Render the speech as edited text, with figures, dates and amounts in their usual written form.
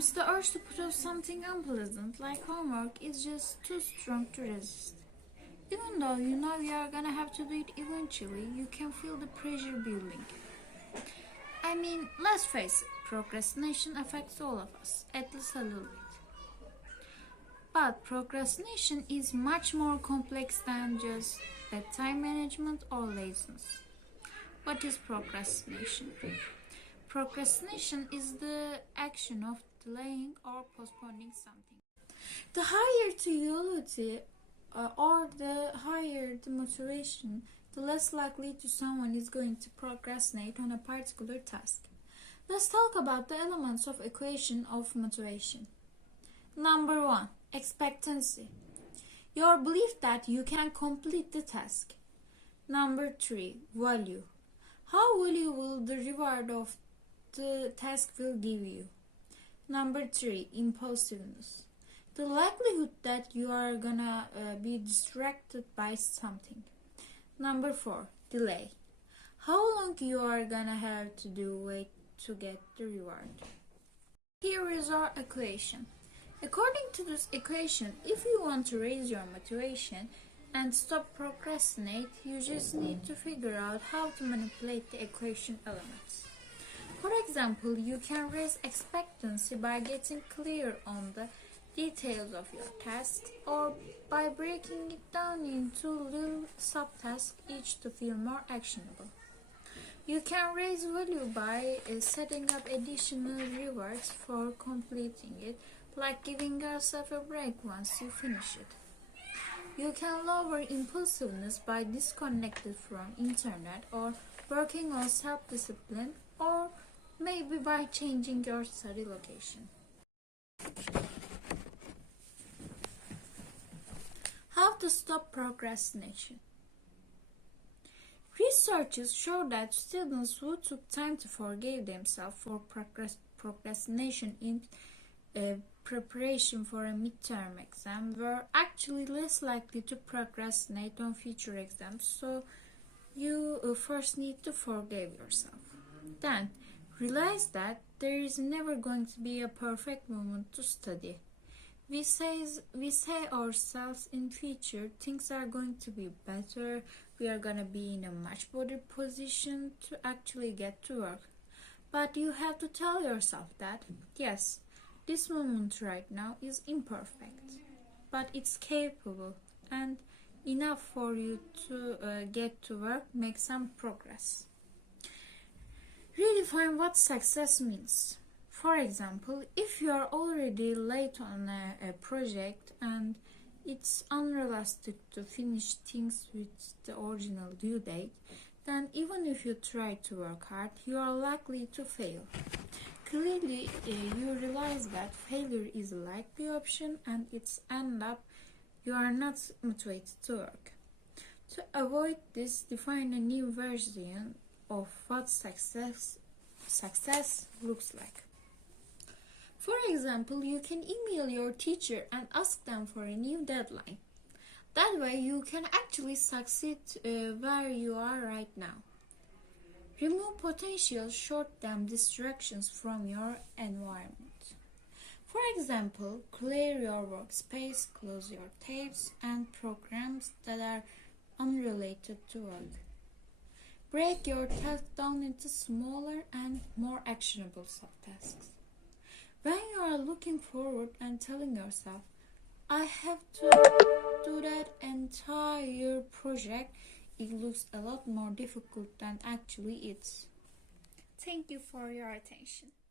Sometimes the urge to put off something unpleasant, like homework, is just too strong to resist. Even though you know you are gonna have to do it eventually, you can feel the pressure building. I mean, let's face it, procrastination affects all of us, at least a little bit. But procrastination is much more complex than just bad time management or laziness. What is procrastination? Procrastination is the action of delaying or postponing something. The higher the utility or the higher the motivation, the less likely to someone is going to procrastinate on a particular task. Let's talk about the elements of equation of motivation. Number 1, expectancy. Your belief that you can complete the task. Number 3, value. How valuable the reward of the task will give you. Number 3, impulsiveness. The likelihood that you are gonna be distracted by something. Number 4, delay. How long you are gonna have to wait to get the reward. Here is our equation. According to this equation, if you want to raise your motivation and stop procrastinate, you just need to figure out how to manipulate the equation elements. For example, you can raise expectancy by getting clear on the details of your task or by breaking it down into little subtasks, each to feel more actionable. You can raise value by setting up additional rewards for completing it, like giving yourself a break once you finish it. You can lower impulsiveness by disconnecting from internet or working on self-discipline, or maybe by changing your study location. How to stop procrastination? Researchers show that students who took time to forgive themselves for procrastination in preparation for a midterm exam were actually less likely to procrastinate on future exams. So you first need to forgive yourself. Then realize that there is never going to be a perfect moment to study. We say ourselves in future things are going to be better, we are going to be in a much better position to actually get to work. But you have to tell yourself that, yes, this moment right now is imperfect, but it's capable and enough for you to get to work, make some progress. Redefine what success means. For example, if you are already late on a project and it's unrealistic to finish things with the original due date, then even if you try to work hard, you are likely to fail. Clearly, you realize that failure is a likely option and it's end up you are not motivated to work. To avoid this, define a new version of what success looks like. For example, you can email your teacher and ask them for a new deadline. That way you can actually succeed where you are right now. Remove potential short-term distractions from your environment. For example, clear your workspace, close your tabs and programs that are unrelated to work. Break your task down into smaller and more actionable subtasks. When you are looking forward and telling yourself, I have to do that entire project, it looks a lot more difficult than actually is. Thank you for your attention.